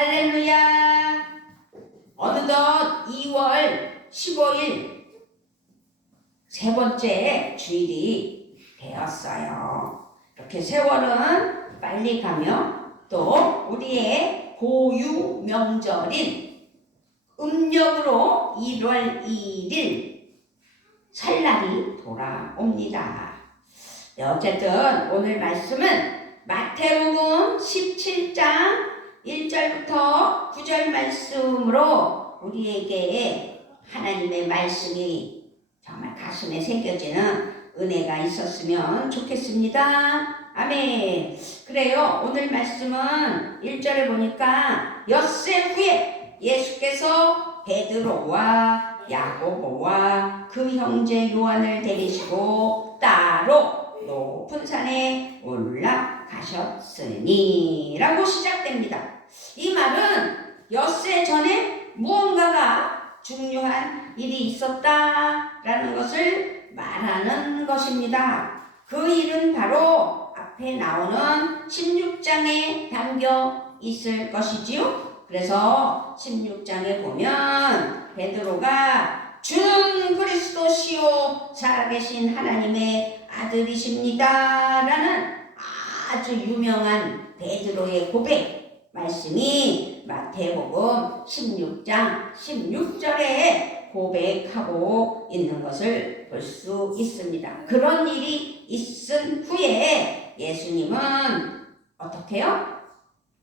할렐루야. 어느덧 2월 15일 세 번째 주일이 되었어요. 이렇게 세월은 빨리 가며 또 우리의 고유 명절인 음력으로 1월 2일 설날이 돌아옵니다. 네, 어쨌든 오늘 말씀은 마태복음 17장 1절부터 9절 말씀으로 우리에게 하나님의 말씀이 정말 가슴에 새겨지는 은혜가 있었으면 좋겠습니다. 아멘. 그래요. 오늘 말씀은 1절에 보니까 엿새 후에 예수께서 베드로와 야고보와 그 형제 요한을 데리시고 따로 높은 산에 올라가셨으니 라고 시작됩니다. 이 말은 엿새 전에 무언가가 중요한 일이 있었다라는 것을 말하는 것입니다. 그 일은 바로 앞에 나오는 16장에 담겨 있을 것이지요. 그래서 16장에 보면 베드로가 주는 그리스도시요 살아계신 하나님의 아들이십니다 라는 아주 유명한 베드로의 고백 말씀이 마태복음 16장 16절에 고백하고 있는 것을 볼 수 있습니다. 그런 일이 있은 후에 예수님은 어떻게 해요?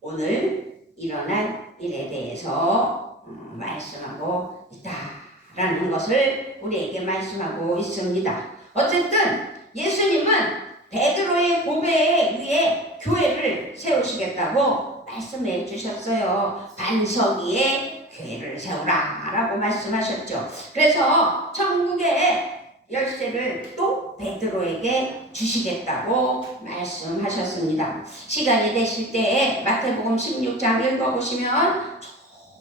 오늘 일어날 일에 대해서 말씀하고 있다라는 것을 우리에게 말씀하고 있습니다. 어쨌든 예수님은 베드로의 고백에 의해 교회를 세우시겠다고 말씀해 주셨어요. 반석 위에 교회를 세우라 라고 말씀하셨죠. 그래서 천국의 열쇠를 또 베드로에게 주시겠다고 말씀하셨습니다. 시간이 되실 때에 마태복음 16장 읽어보시면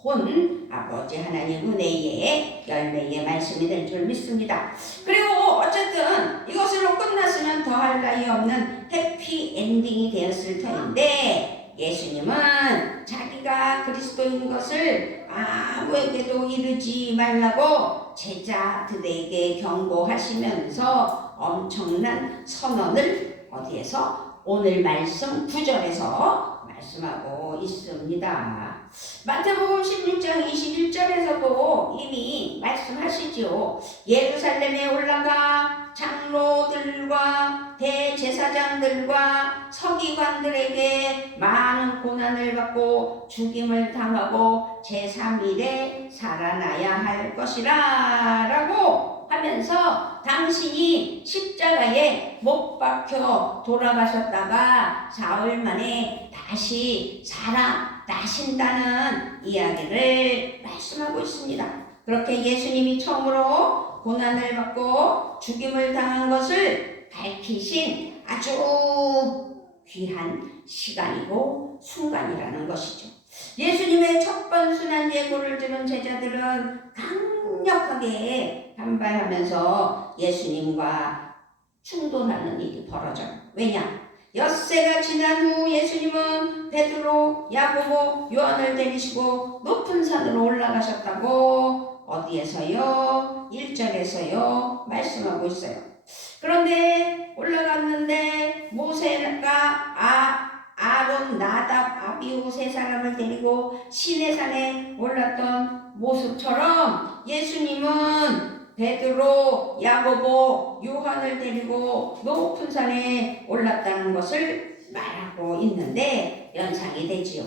좋은 아버지 하나님 은혜의 열매의 말씀이 될 줄 믿습니다. 그리고 어쨌든 이것으로 끝났으면 더할 나위 없는 해피엔딩이 되었을 터인데 예수님은 자기가 그리스도인 것을 아무에게도 이르지 말라고 제자들에게 경고하시면서 엄청난 선언을 어디에서? 오늘 말씀 9절에서 말씀하고 있습니다. 마태복음 16장 21절에서도 이미 말씀하시죠. 예루살렘에 올라가 장로들과 대제사장들과 서기관들에게 많은 고난을 받고 죽임을 당하고 제3일에 살아나야 할 것이라 라고 하면서 당신이 십자가에 못 박혀 돌아가셨다가 사흘 만에 다시 살아나신다는 이야기를 말씀하고 있습니다. 그렇게 예수님이 처음으로 고난을 받고 죽임을 당한 것을 밝히신 아주 귀한 시간이고 순간이라는 것이죠. 예수님의 첫 번 순환 예고를 들은 제자들은 강력하게 반발하면서 예수님과 충돌하는 일이 벌어져요. 왜냐? 엿새가 지난 후 예수님은 베드로, 야고보, 요한을 데리시고 높은 산으로 올라가셨다고 어디에서요? 1절에서요 말씀하고 있어요. 그런데 올라갔는데 모세가 아론, 나답, 아비후 세 사람을 데리고 시내산에 올랐던 모습처럼 예수님은 베드로, 야고보, 요한을 데리고 높은 산에 올랐다는 것을 말하고 있는데 연상이 되지요.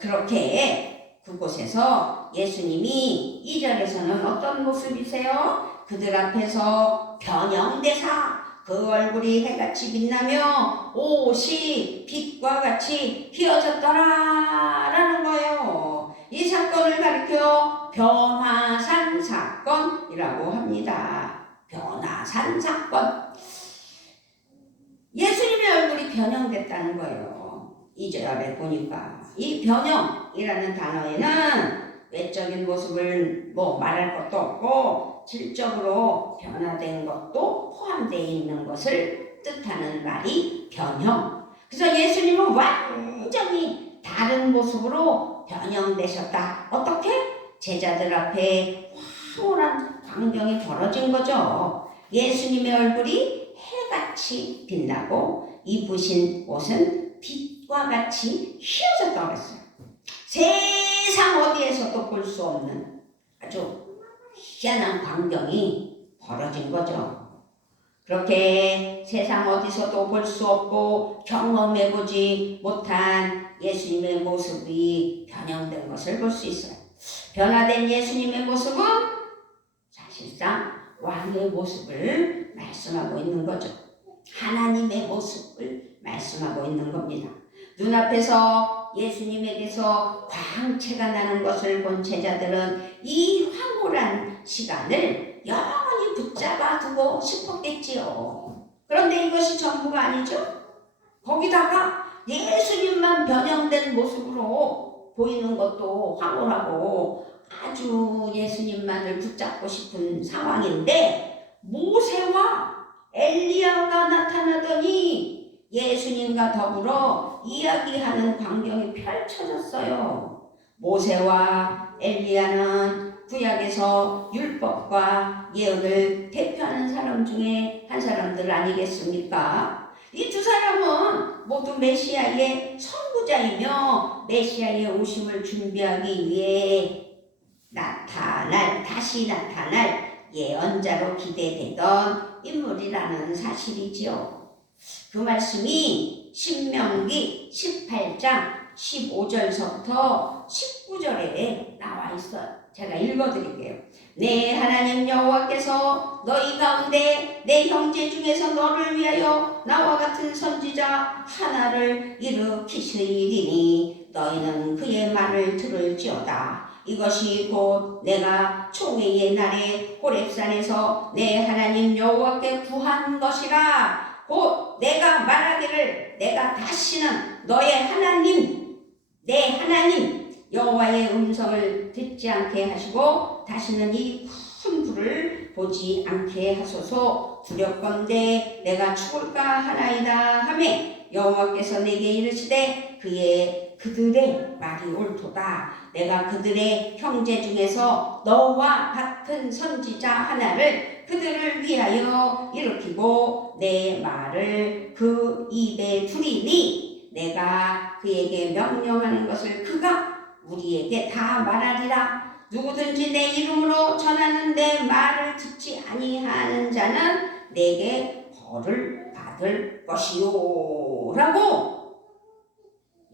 그렇게 그곳에서 예수님이 2절에서는 어떤 모습이세요? 그들 앞에서 변형대사 그 얼굴이 해같이 빛나며 옷이 빛과 같이 휘어졌더라 라는 거예요. 이 사건을 가리켜 변화산 사건이라고 합니다. 변화산 사건. 예수님의 얼굴이 변형됐다는 거예요. 2절에 보니까 이 변형이라는 단어에는 외적인 모습을 말할 것도 없고 질적으로 변화된 것도 포함되어 있는 것을 뜻하는 말이 변형. 그래서 예수님은 완전히 다른 모습으로 변형되셨다. 어떻게? 제자들 앞에 황홀한 광경이 벌어진 거죠. 예수님의 얼굴이 해같이 빛나고 입으신 옷은 빛과 같이 휘어졌다고 했어요. 세상 어디에서도 볼 수 없는 아주 희한한 광경이 벌어진 거죠. 그렇게 세상 어디서도 볼 수 없고 경험해보지 못한 예수님의 모습이 변형된 것을 볼 수 있어요. 변화된 예수님의 모습은 사실상 왕의 모습을 말씀하고 있는 거죠. 하나님의 모습을 말씀하고 있는 겁니다. 눈앞에서 예수님에게서 광채가 나는 것을 본 제자들은 이 황홀한 시간을 영원히 붙잡아 두고 싶었겠지요. 그런데 이것이 전부가 아니죠. 거기다가 예수님만 변형된 모습으로 보이는 것도 황홀하고 아주 예수님만을 붙잡고 싶은 상황인데 모세와 엘리야가 나타나더니 예수님과 더불어 이야기하는 광경이 펼쳐졌어요. 모세와 엘리야는 구약에서 율법과 예언을 대표하는 사람 중에 한 사람들 아니겠습니까? 이 두 사람은 모두 메시아의 선구자이며 메시아의 오심을 준비하기 위해 다시 나타날 예언자로 기대되던 인물이라는 사실이지요. 그 말씀이 신명기 18장 15절서부터 19절에 나와 있어요. 제가 읽어드릴게요. 내 하나님 여호와께서 너희 가운데 내 형제 중에서 너를 위하여 나와 같은 선지자 하나를 일으키시리니 너희는 그의 말을 들을지어다. 이것이 곧 내가 총회의 날에 호렙산에서 내 하나님 여호와께 구한 것이라. 곧 내가 말하기를 내가 다시는 너의 하나님 내 하나님 여호와의 음성을 듣지 않게 하시고 다시는 이 큰 불을 보지 않게 하소서. 두렵건대 내가 죽을까 하나이다 하매 여호와께서 내게 이르시되 그들의 말이 옳도다. 내가 그들의 형제 중에서 너와 같은 선지자 하나를 그들을 위하여 일으키고 내 말을 그 입에 두리니 내가 그에게 명령하는 것을 그가 우리에게 다 말하리라. 누구든지 내 이름으로 전하는 내 말을 듣지 아니하는 자는 내게 벌을 받을 것이요 라고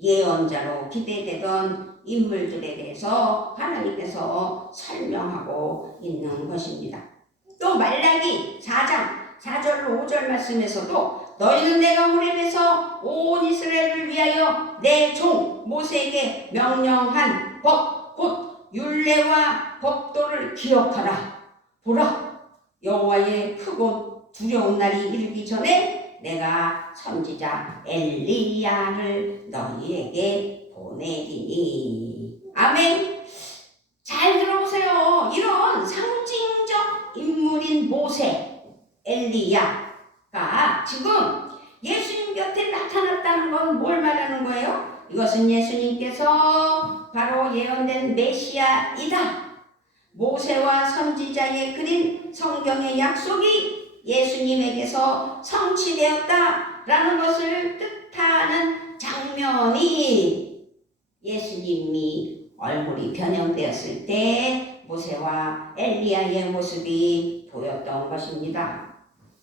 예언자로 기대되던 인물들에 대해서 하나님께서 설명하고 있는 것입니다. 또 말라기 4장 4절로 5절 말씀에서도 너희는 내가 호렙에서 온 이스라엘을 위하여 내 종 모세에게 명령한 법 곧 율례와 법도를 기억하라. 보라, 여호와의 크고 두려운 날이 이르기 전에 내가 선지자 엘리야를 너희에게 보내리니. 아멘. 잘 들어보세요. 이런 상징적 인물인 모세, 엘리야가 지금 예수님 곁에 나타났다는 건 뭘 말하는 거예요? 이것은 예수님께서 바로 예언된 메시아이다. 모세와 선지자의 그린 성경의 약속이 예수님에게서 성취되었다라는 것을 뜻하는 장면이 예수님이 얼굴이 변형되었을 때 모세와 엘리야의 모습이 보였던 것입니다.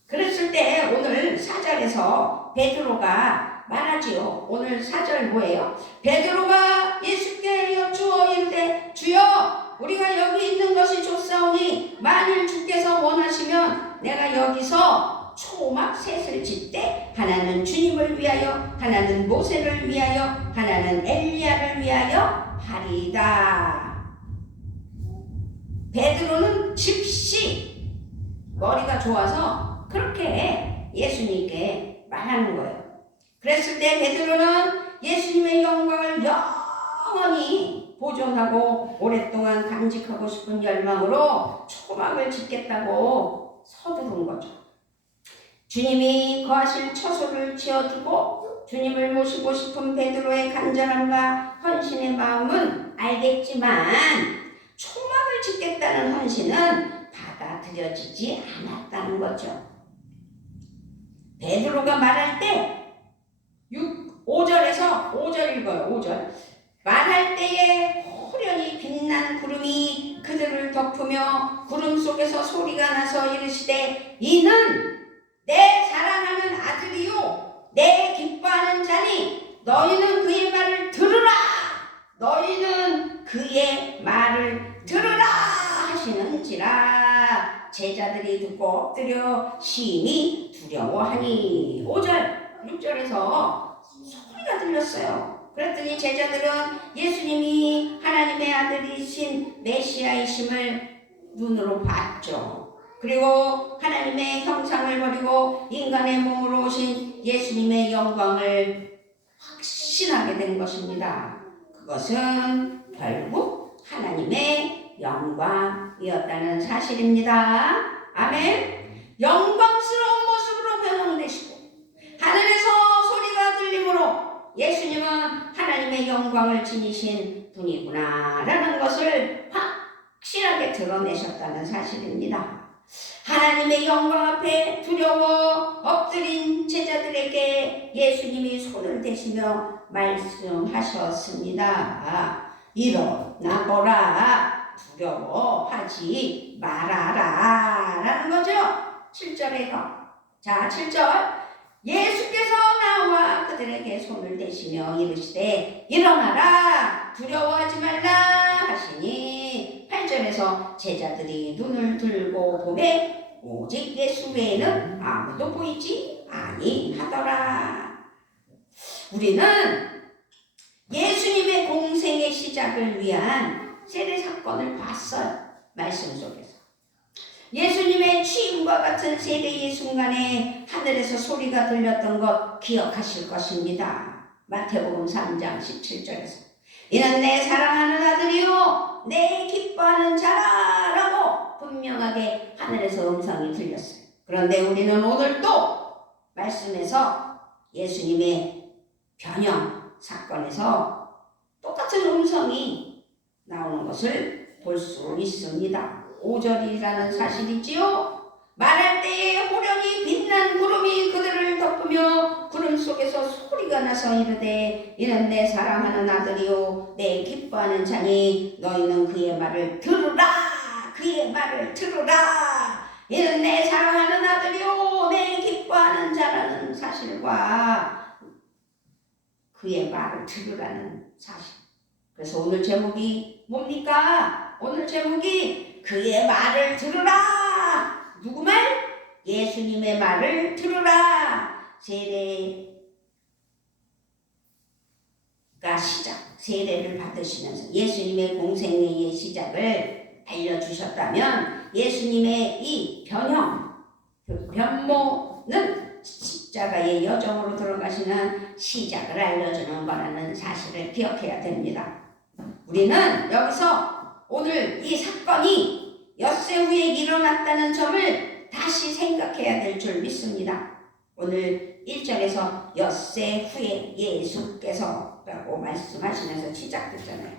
그랬을 때 오늘 4절에서 베드로가 말하지요. 오늘 4절 뭐예요? 베드로가 예수께 여쭈어 이르되 주여 우리가 여기 있는 것이 좋사오니 만일 주께서 원하시면 내가 여기서 초막 셋을 짓되 하나는 주님을 위하여 하나는 모세를 위하여 하나는 엘리야를 위하여 하리이다. 베드로는 즉시 머리가 좋아서 그렇게 예수님께 말하는 거예요. 그랬을 때 베드로는 예수님의 영광을 영원히 보존하고 오랫동안 간직하고 싶은 열망으로 초막을 짓겠다고 서두른 거죠. 주님이 거하실 처소를 지어주고 주님을 모시고 싶은 베드로의 간절함과 헌신의 마음은 알겠지만 초막을 짓겠다는 헌신은 받아들여지지 않았다는 거죠. 베드로가 말할 때 5절 읽어요. 5절. 말할 때에 호련히 빛난 구름이 그들을 덮으며 구름 속에서 소리가 나서 이르시되 이는 내 사랑하는 아들이요 내 기뻐하는 자니 너희는 그의 말을 들으라. 너희는 그의 말을 들으라 하시는지라. 제자들이 듣고 엎드려 심히 두려워하니. 5절 6절에서 소리가 들렸어요. 그랬더니 제자들은 예수님이 하나님의 아들이신 메시아이심을 눈으로 봤죠. 그리고 하나님의 형상을 버리고 인간의 몸으로 오신 예수님의 영광을 확신하게 된 것입니다. 그것은 결국 하나님의 영광이었다는 사실입니다. 아멘. 영광스러운 모습으로 변형되시고 하늘에서 소리가 들림으로 예수님은 하나님의 영광을 지니신 분이구나 라는 것을 확실하게 드러내셨다는 사실입니다. 하나님의 영광 앞에 두려워 엎드린 제자들에게 예수님이 손을 대시며 말씀하셨습니다. 일어나거라, 두려워하지 말아라 라는 거죠. 7절에서. 자, 7절. 예수께서 나와 그들에게 손을 대시며 이르시되 일어나라, 두려워하지 말라 하시니. 8절에서 제자들이 눈을 들고 보매 오직 예수 외에는 아무도 보이지 아니하더라. 우리는 예수님의 공생의 시작을 위한 세례 사건을 봤어요. 말씀 속에서. 예수님의 취임과 같은 세례의 순간에 하늘에서 소리가 들렸던 것 기억하실 것입니다. 마태복음 3장 17절에서 이는 내 사랑하는 아들이요 내 기뻐하는 자라 라고 분명하게 하늘에서 음성이 들렸어요. 그런데 우리는 오늘 또 말씀에서 예수님의 변형 사건에서 똑같은 음성이 나오는 것을 볼 수 있습니다. 5절이라는 사실이지요. 말할 때에 호련히 빛난 구름이 그들을 덮으며 구름 속에서 소리가 나서 이르되 이는 내 사랑하는 아들이요 내 기뻐하는 자니 너희는 그의 말을 들으라. 그의 말을 들으라. 이는 내 사랑하는 아들이요 내 기뻐하는 자라는 사실과 그의 말을 들으라는 사실. 그래서 오늘 제목이 뭡니까? 오늘 제목이 그의 말을 들으라. 누구 말? 예수님의 말을 들으라. 세례가 시작. 세례를 받으시면서 예수님의 공생애의 시작을 알려주셨다면 예수님의 이 변형, 변모는 십자가의 여정으로 들어가시는 시작을 알려주는 거라는 사실을 기억해야 됩니다. 우리는 여기서 오늘 이 사건이 엿새 후에 일어났다는 점을 다시 생각해야 될 줄 믿습니다. 오늘 1절에서 엿새 후에 예수께서 라고 말씀하시면서 시작됐잖아요.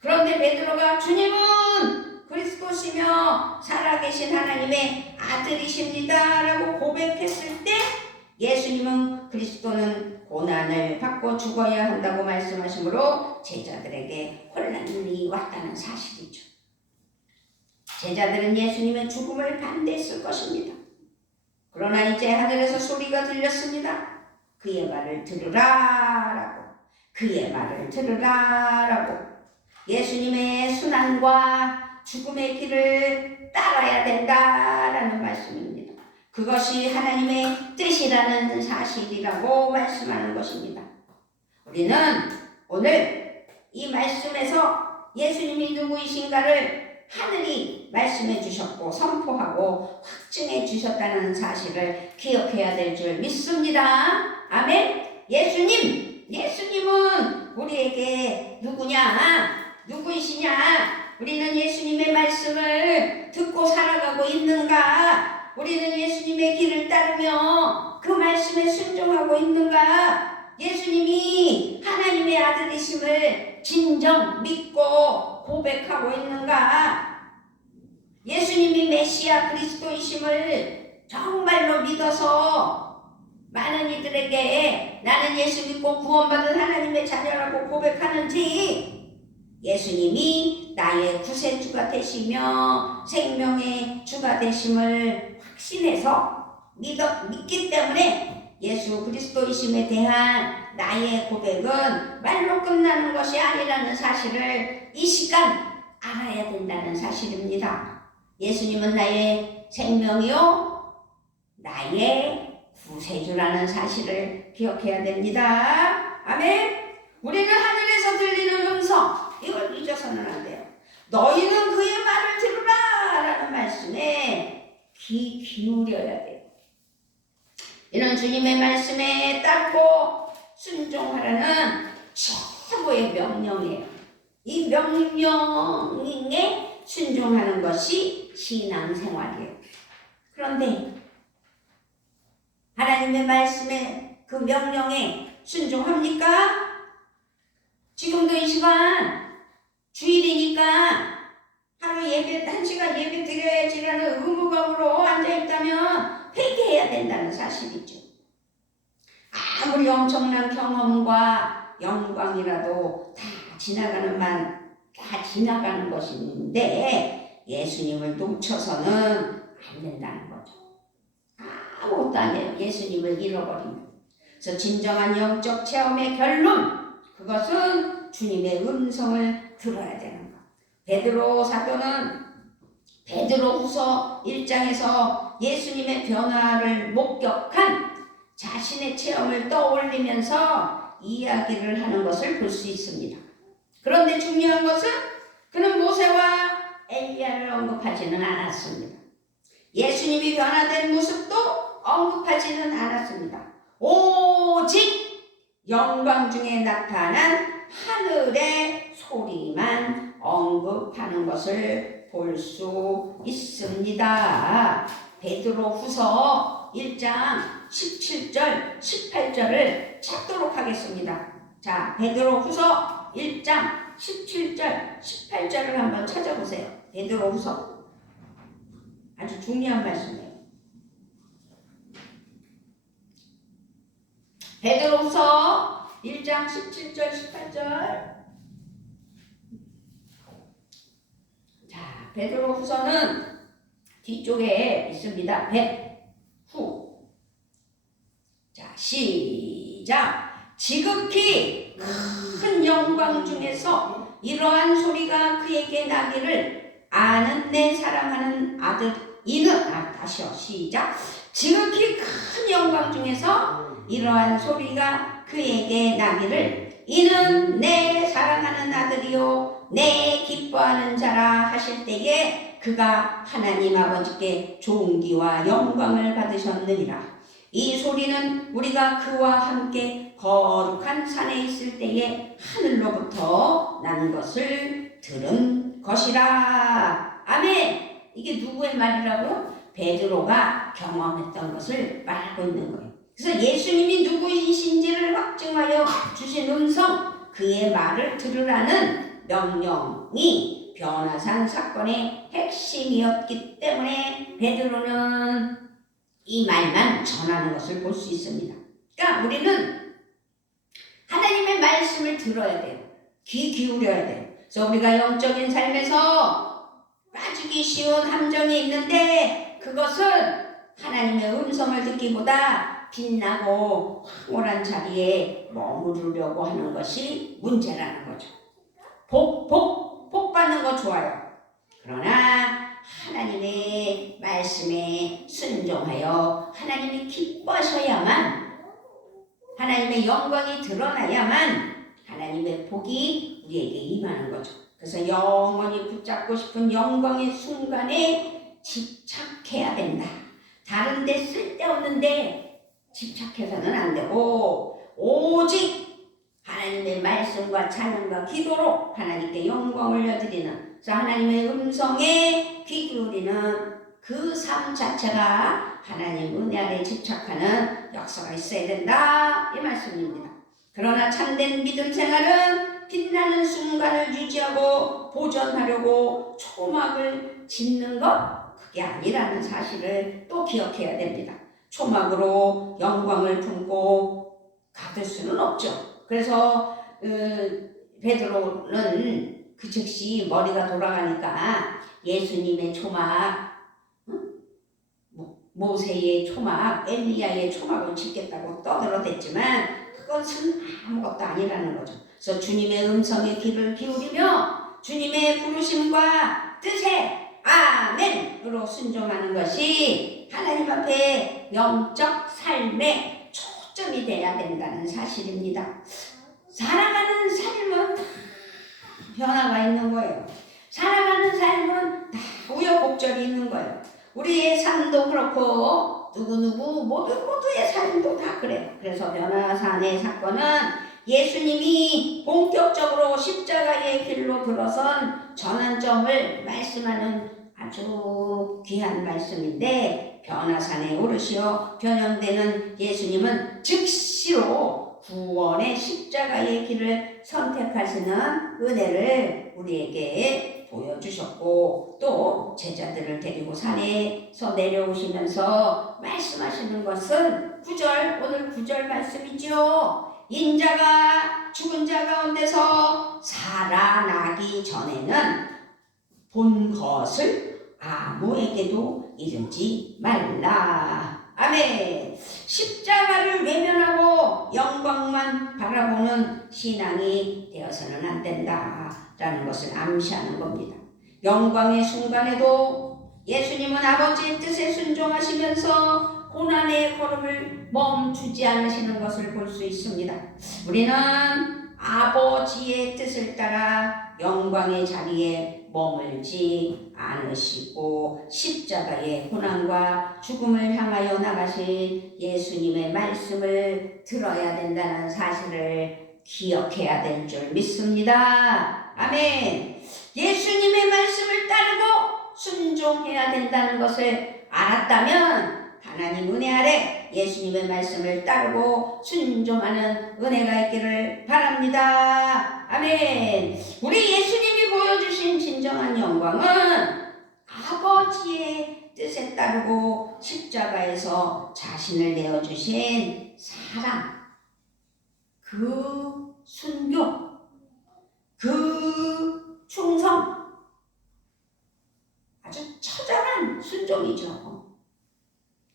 그런데 베드로가 주님은 그리스도시며 살아계신 하나님의 아들이십니다 라고 고백했을 때 예수님은 그리스도는 고난을 받고 죽어야 한다고 말씀하시므로 제자들에게 혼란이 왔다는 사실이죠. 제자들은 예수님의 죽음을 반대했을 것입니다. 그러나 이제 하늘에서 소리가 들렸습니다. 그의 말을 들으라 라고. 그의 말을 들으라 라고. 예수님의 순환과 죽음의 길을 따라야 된다라는 말씀입니다. 그것이 하나님의 뜻이라는 사실이라고 말씀하는 것입니다. 우리는 오늘 이 말씀에서 예수님이 누구이신가를 하늘이 말씀해 주셨고 선포하고 확증해 주셨다는 사실을 기억해야 될 줄 믿습니다. 아멘. 예수님은 우리에게 누구이시냐? 우리는 예수님의 말씀을 듣고 살아가고 있는가? 우리는 예수님의 길을 따르며 그 말씀에 순종하고 있는가? 예수님이 하나님의 아들이심을 진정 믿고 고백하고 있는가? 예수님이 메시아 그리스도이심을 정말로 믿어서 많은 이들에게 나는 예수 믿고 구원받은 하나님의 자녀라고 고백하는지, 예수님이 나의 구세주가 되시며 생명의 주가 되심을 확신해서 믿기 때문에 예수 그리스도이심에 대한 나의 고백은 말로 끝나는 것이 아니라는 사실을 이 시간 알아야 된다는 사실입니다. 예수님은 나의 생명이요 나의 구세주라는 사실을 기억해야 됩니다. 아멘. 우리는 하늘에서 들리는 음성, 이걸 잊어서는 안 돼요. 너희는 그의 말을 들으라 라는 말씀에 귀 기울여야 돼요. 이는 주님의 말씀에 따르고 순종하라는 최고의 명령이에요. 이 명령에 순종하는 것이 신앙생활이에요. 그런데 하나님의 말씀에 그 명령에 순종합니까? 지금도 이 시간 주일이니까 하루 예배 1시간 예배 드려야지라는 의무감으로 앉아있다면 회개해야 된다는 사실이죠. 아무리 엄청난 경험과 영광이라도 다 지나가는 것인데 예수님을 놓쳐서는 안 된다는 거죠. 아무것도 아니에요. 예수님을 잃어버리면. 그래서 진정한 영적 체험의 결론, 그것은 주님의 음성을 들어야 되는 것. 베드로 사도는 베드로후서 1장에서 예수님의 변화를 목격한 자신의 체험을 떠올리면서 이야기를 하는 것을 볼 수 있습니다. 그런데 중요한 것은 그는 모세와 엘리야를 언급하지는 않았습니다. 예수님이 변화된 모습도 언급하지는 않았습니다. 오직 영광 중에 나타난 하늘의 소리만 언급하는 것을 볼 수 있습니다. 베드로후서 1장 17절, 18절을 찾도록 하겠습니다. 자, 베드로후서 1장 17절, 18절을 한번 찾아보세요. 베드로후서 아주 중요한 말씀이에요. 베드로후서 1장 17절, 18절. 자, 베드로후서는 뒤쪽에 있습니다. 후. 자, 시작. 지극히 큰 영광 중에서 이러한 소리가 그에게 나기를 아는 내 사랑하는 아들 이는 다시요. 시작. 지극히 큰 영광 중에서 이러한 소리가 그에게 나기를 이는 내 사랑하는 아들이요 내 기뻐하는 자라 하실 때에 그가 하나님 아버지께 존귀와 영광을 받으셨느니라. 이 소리는 우리가 그와 함께 거룩한 산에 있을 때에 하늘로부터 난 것을 들은 것이라. 아멘. 이게 누구의 말이라고요? 베드로가 경험했던 것을 말하고 있는 거예요. 그래서 예수님이 누구이신지를 확증하여 주신 음성, 그의 말을 들으라는 명령이 변화산 사건의 핵심이었기 때문에 베드로는 이 말만 전하는 것을 볼 수 있습니다. 그러니까 우리는 하나님의 말씀을 들어야 돼요. 귀 기울여야 돼요. 그래서 우리가 영적인 삶에서 빠지기 쉬운 함정이 있는데 그것은 하나님의 음성을 듣기보다 빛나고 황홀한 자리에 머무르려고 하는 것이 문제라는 거죠. 복 받는 거 좋아요. 그러나 하나님의 말씀에 순종하여 하나님이 기뻐하셔야만, 하나님의 영광이 드러나야만 하나님의 복이 우리에게 임하는 거죠. 그래서 영원히 붙잡고 싶은 영광의 순간에 집착해야 된다. 다른 데 쓸데없는데 집착해서는 안 되고 오직 하나님의 말씀과 찬양과 기도로 하나님께 영광을 올려드리는, 그래서 하나님의 음성에 귀 기울이는 그 삶 자체가 하나님 은혜 아래 집착하는 역사가 있어야 된다, 이 말씀입니다. 그러나 참된 믿음 생활은 빛나는 순간을 유지하고 보존하려고 초막을 짓는 것, 그게 아니라는 사실을 또 기억해야 됩니다. 초막으로 영광을 품고 가둘 수는 없죠. 그래서 베드로는 그 즉시 머리가 돌아가니까 예수님의 초막, 모세의 초막, 엘리야의 초막을 짓겠다고 떠들어댔지만 그것은 아무것도 아니라는 거죠. 그래서 주님의 음성에 귀를 기울이며 주님의 부르심과 뜻에 아멘으로 순종하는 것이 하나님 앞에 영적 삶의 초점이 돼야 된다는 사실입니다. 살아가는 삶은 다 변화가 있는 거예요. 살아가는 삶은 다 우여곡절이 있는 거예요. 우리의 삶도 그렇고 누구누구 모두의 삶도 다 그래요. 그래서 변화산의 사건은 예수님이 본격적으로 십자가의 길로 들어선 전환점을 말씀하는 아주 귀한 말씀인데, 변화산에 오르시어 변형되는 예수님은 즉시로 구원의 십자가의 길을 선택하시는 은혜를 우리에게 보여주셨고, 또 제자들을 데리고 산에서 내려오시면서 말씀하시는 것은 오늘 9절 말씀이죠. 인자가 죽은 자 가운데서 살아나기 전에는 본 것을 아무에게도 이르지 말라. 아멘. 십자가를 외면하고 영광만 바라보는 신앙이 되어서는 안 된다라는 것을 암시하는 겁니다. 영광의 순간에도 예수님은 아버지의 뜻에 순종하시면서 고난의 걸음을 멈추지 않으시는 것을 볼 수 있습니다. 우리는 아버지의 뜻을 따라 영광의 자리에 머물지 않으시고 십자가의 고난과 죽음을 향하여 나가신 예수님의 말씀을 들어야 된다는 사실을 기억해야 될 줄 믿습니다. 아멘. 예수님의 말씀을 따르고 순종해야 된다는 것을 알았다면 하나님 은혜 아래 예수님의 말씀을 따르고 순종하는 은혜가 있기를 바랍니다. 아멘. 우리 예수님이 보여주신 진정한 영광은 아버지의 뜻에 따르고 십자가에서 자신을 내어주신 사랑, 그 순교, 그 충성, 아주 처절한 순종이죠.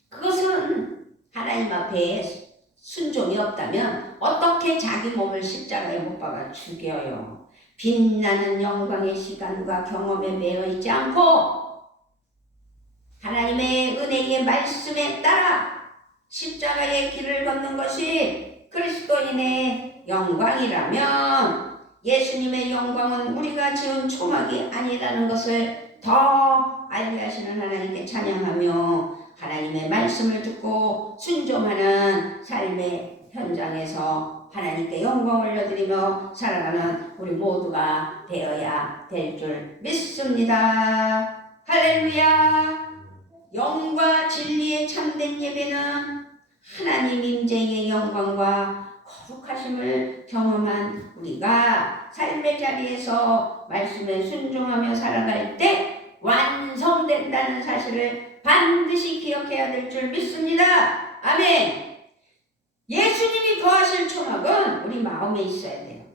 그것은 하나님 앞에 순종이 없다면 어떻게 자기 몸을 십자가에 못 박아 죽여요. 빛나는 영광의 시간과 경험에 매여 있지 않고 하나님의 은혜의 말씀에 따라 십자가의 길을 걷는 것이 그리스도인의 영광이라면 예수님의 영광은 우리가 지은 초막이 아니라는 것을 더 알게 하시는 하나님께 찬양하며 하나님의 말씀을 듣고 순종하는 삶의 현장에서 하나님께 영광 올려드리며 살아가는 우리 모두가 되어야 될 줄 믿습니다. 할렐루야. 영과 진리의 참된 예배는 하나님 임재의 영광과 거룩하심을 경험한 우리가 삶의 자리에서 말씀에 순종하며 살아갈 때 완성된다는 사실을 반드시 기억해야 될 줄 믿습니다. 아멘. 예수님이 거하실 초막은 우리 마음에 있어야 돼요.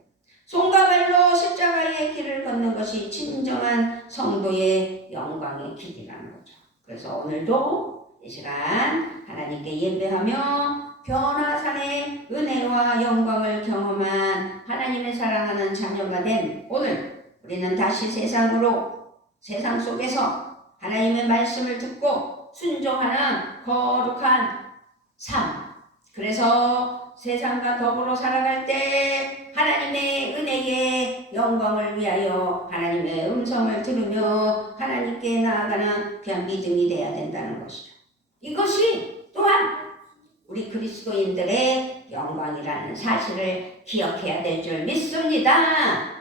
손과 발로 십자가의 길을 걷는 것이 진정한 성도의 영광의 길이라는 거죠. 그래서 오늘도 이 시간 하나님께 예배하며 변화산의 은혜와 영광을 경험한 하나님의 사랑하는 자녀가 된 오늘 우리는 다시 세상 속에서 하나님의 말씀을 듣고 순종하는 거룩한 삶, 그래서 세상과 더불어 살아갈 때 하나님의 은혜의 영광을 위하여 하나님의 음성을 들으며 하나님께 나아가는 그냥 믿음이 되어야 된다는 것이죠. 이것이 또한 우리 그리스도인들의 영광이라는 사실을 기억해야 될 줄 믿습니다.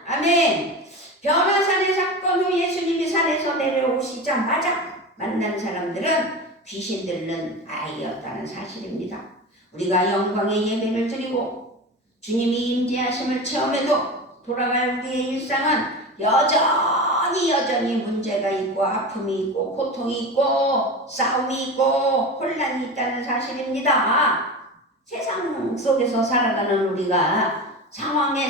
아멘. 변화산의 사건 후 예수님이 산에서 내려오시자마자 만난 사람들은 귀신 들린 아이였다는 사실입니다. 우리가 영광의 예배를 드리고 주님이 임재하심을 체험해도 돌아갈 우리의 일상은 여전히 문제가 있고 아픔이 있고 고통이 있고 싸움이 있고 혼란이 있다는 사실입니다. 세상 속에서 살아가는 우리가 상황에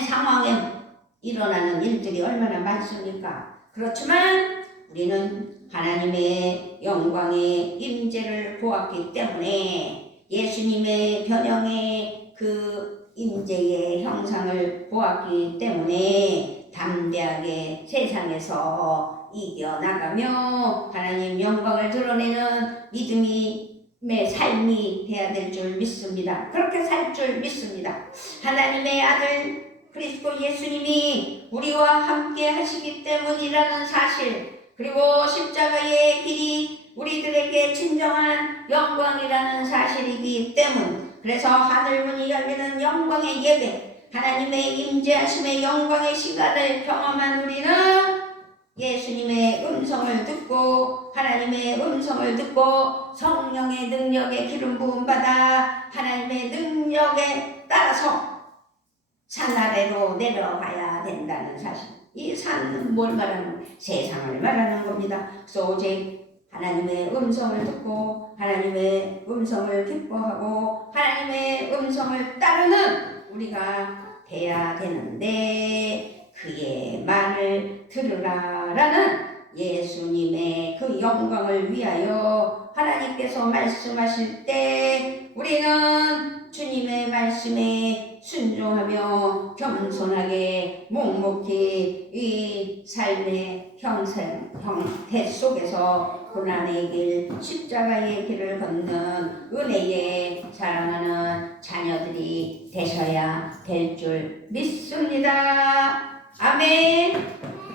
일어나는 일들이 얼마나 많습니까? 그렇지만 우리는 하나님의 영광의 임재를 보았기 때문에 예수님의 변형의 그 임재의 형상을 보았기 때문에 담대하게 세상에서 이겨나가며 하나님 영광을 드러내는 믿음의 삶이 돼야 될 줄 믿습니다. 그렇게 살 줄 믿습니다. 하나님의 아들 그리스도 예수님이 우리와 함께 하시기 때문이라는 사실, 그리고 십자가의 길이 우리들에게 진정한 영광이라는 사실이기 때문, 그래서 하늘문이 열리는 영광의 예배, 하나님의 임재하심의 영광의 시간을 경험한 우리는 예수님의 음성을 듣고 하나님의 음성을 듣고 성령의 능력에 기름 부음 받아 하나님의 능력에 따라서 산 아래로 내려가야 된다는 사실. 이 산은 뭘 말하는 거예요? 세상을 말하는 겁니다. 그래서 오직 하나님의 음성을 듣고 하나님의 음성을 기뻐하고 하나님의 음성을 따르는 우리가 돼야 되는데, 그의 말을 들으라라는 예수님의 그 영광을 위하여 하나님께서 말씀하실 때 우리는 주님의 말씀에 순종하며 겸손하게 묵묵히 이 삶의 형태 속에서 고난의 길, 십자가의 길을 걷는 은혜의 사랑하는 자녀들이 되셔야 될 줄 믿습니다. 아멘.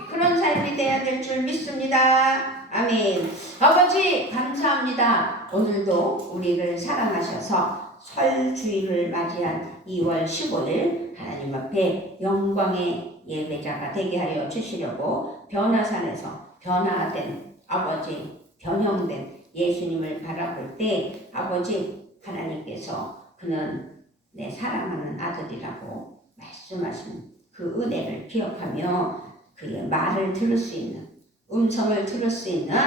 그런 삶이 돼야 될 줄 믿습니다. 아멘. 아버지 감사합니다. 오늘도 우리를 사랑하셔서 설 주일을 맞이한 2월 15일 하나님 앞에 영광의 예배자가 되게 하여 주시려고 변화산에서 변화된 아버지, 변형된 예수님을 바라볼 때 아버지 하나님께서 그는 내 사랑하는 아들이라고 말씀하신 그 은혜를 기억하며 그의 말을 들을 수 있는, 음성을 들을 수 있는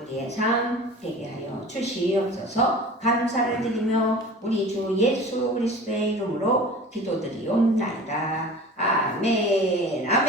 우리의 삶 되게 하여 주시옵소서. 감사를 드리며 우리 주 예수 그리스도의 이름으로 기도드리옵나이다. 아멘. 아멘.